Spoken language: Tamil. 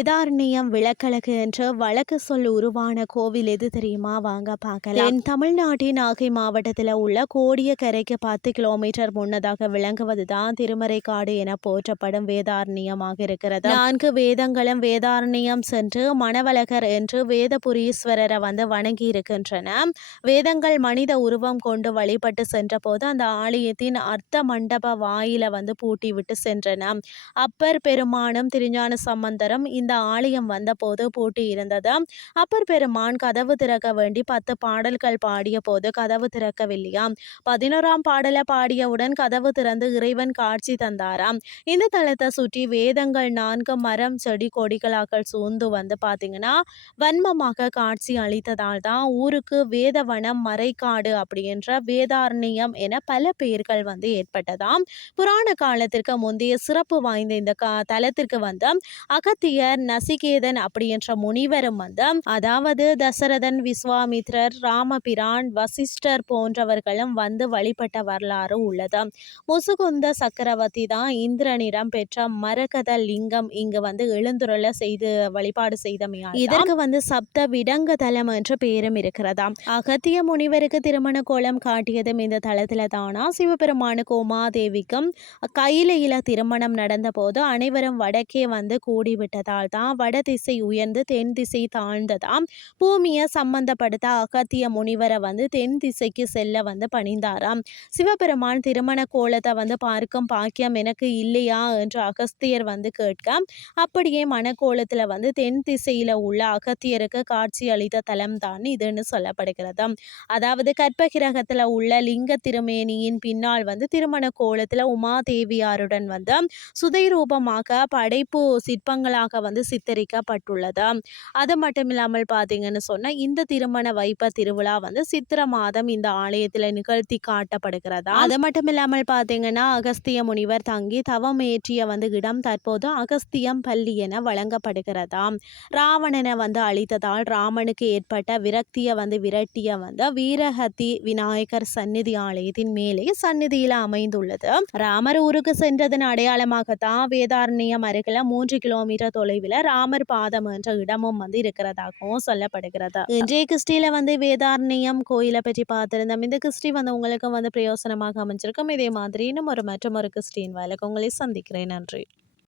வேதாரண்யம் விளக்கழகு என்ற வழக்கு சொல் உருவான கோவில் எது தெரியுமா? வாங்க பார்க்கலாம். தென் தமிழ்நாட்டின் நாகை மாவட்டத்தில் உள்ள கோடியக்கரைக்கு பத்து கிலோமீட்டர் முன்னதாக விளங்குவது தான் திருமறைக்காடு என போற்றப்படும் வேதாரண்யமாக இருக்கிறது. நான்கு வேதங்களும் வேதாரண்யம் சென்று மணவழகர் என்று வேதபுரீஸ்வரரை வந்து வணங்கி இருக்கின்றன வேதங்கள் மனித உருவம் கொண்டு வழிபட்டு சென்றபோது அந்த ஆலயத்தின் அர்த்த மண்டப வாயில வந்து பூட்டி விட்டு சென்றன. அப்பர் பெருமானும் திருஞான சம்பந்தரும் இந்த ஆலயம் வந்தபோது பூட்டி இருந்தது. அப்பர் பெருமான் கதவு திறக்க வேண்டி பத்து பாடல்கள் பாடிய போது கதவு திறக்கவில்லையாம் பதினோராம் பாடலை பாடியவுடன் கதவு திறந்து இறைவன் காட்சி தந்தாராம். இந்த தலத்தை சுற்றி வேதங்கள் நான்கு மரம் செடி கொடிகளாக சூழ்ந்து வந்து பார்த்தீங்கன்னா வன்மமாக காட்சி அளித்ததால் தான் ஊருக்கு வேதவனம் மறைக்காடு அப்படின்ற வேதாரண்யம் என பல பெயர்கள் வந்து ஏற்பட்டதாம். புராண காலத்திற்கு முந்தைய சிறப்பு வாய்ந்த இந்த கா தலத்திற்கு வந்து அகத்தியர் நசிகேதன் அப்படின்ற முனிவரும் வந்து அதாவது தசரதன் விஸ்வாமித்ரர் ராமபிரான் வசிஷ்டர் போன்றவர்களும் வந்து வழிபட்ட வரலாறு உள்ளது. முசுகுந்த சக்கரவர்த்தி தான் இந்திரனிடம் பெற்ற மரகத லிங்கம் இங்கு வந்து எழுந்துருள செய்து வழிபாடு செய்தமையா இதற்கு வந்து சப்த விடங்க தலம் என்ற பெயரும் இருக்கிறதாம் அகத்திய முனிவருக்கு திருமண கோலம் காட்டியதும் இந்த தளத்துல தானா? சிவபெருமானுக்கு உமாதேவிக்கும் கையிலையில திருமணம் நடந்த போது அனைவரும் வடக்கே வந்து கூடிவிட்டதால் தான் வடதிசை உயர்ந்து தென் திசை தாழ்ந்ததாம். பூமியை சம்பந்தப்படுத்த அகத்திய முனிவரை வந்து தென் திசைக்கு செல்ல வந்து பணிந்தாராம். சிவபெருமான் திருமண கோலத்தை வந்து பார்க்கும் பாக்கியம் எனக்கு இல்லையா என்று அகஸ்தியர் வந்து கேட்க அப்படியே மனக்கோலத்தில் வந்து தென் திசையில் உள்ள அகத்தியருக்கு காட்சி அளித்த தலம் தான் இதுன்னு சொல்லப்படுகிறது. அதாவது கற்பகிரகத்தில் உள்ள லிங்க திருமேனியின் பின்னால் வந்து திருமண கோலத்தில் உமாதேவியாருடன் வந்து சுதை ரூபமாக படைப்பு சிற்பங்களாக வந்து சித்தரிக்கப்பட்டுள்ளது? அது மட்டும் இல்லாமல் பார்த்தீங்கன்னு சொன்னால் இந்த திருமண வைப்ப திருவிழா வந்து சித்திர மாதம் இந்த ஆலயத்தில் நிகழ்த்தி காட்டப்படுகிறதா? அது மட்டும் இல்லாமல் பார்த்தீங்கன்னா அகஸ்திய முனிவர் தங்கி தவம் ஏற்றிய வந்து இடம் தற்போது அகஸ்தியம் பள்ளி என வழங்கப்படுகிறதாம் ராவணனை வந்து அழித்ததால் ராமனுக்கு ஏற்பட்ட விரக்தியை வந்து விரட்டிய வந்து வீரஹத்தி விநாயகர் சந்நிதி ஆலயத்தின் மேலே சந்நிதியில் அமைந்துள்ளது. ராமர் ஊருக்கு சென்றதன் அடையாளமாகத்தான் வேதாரண்யம் அருகில் மூன்று கிலோமீட்டர் தொலைவு தொலைவில் ராமர் பாதம் என்ற இடமும் வந்து இருக்கிறதாகவும் சொல்லப்படுகிறது. இன்றைய கிறிஸ்டியில வந்து வேதாரண்யம் கோயிலை பற்றி பார்த்திருந்தோம். இந்த கிறிஸ்டி வந்து உங்களுக்கு வந்து பிரயோசனமாக அமைஞ்சிருக்கும். இதே மாதிரி இன்னும் ஒரு மற்றும் ஒரு கிறிஸ்டின் வேலைக்கு உங்களை சந்திக்கிறேன். நன்றி.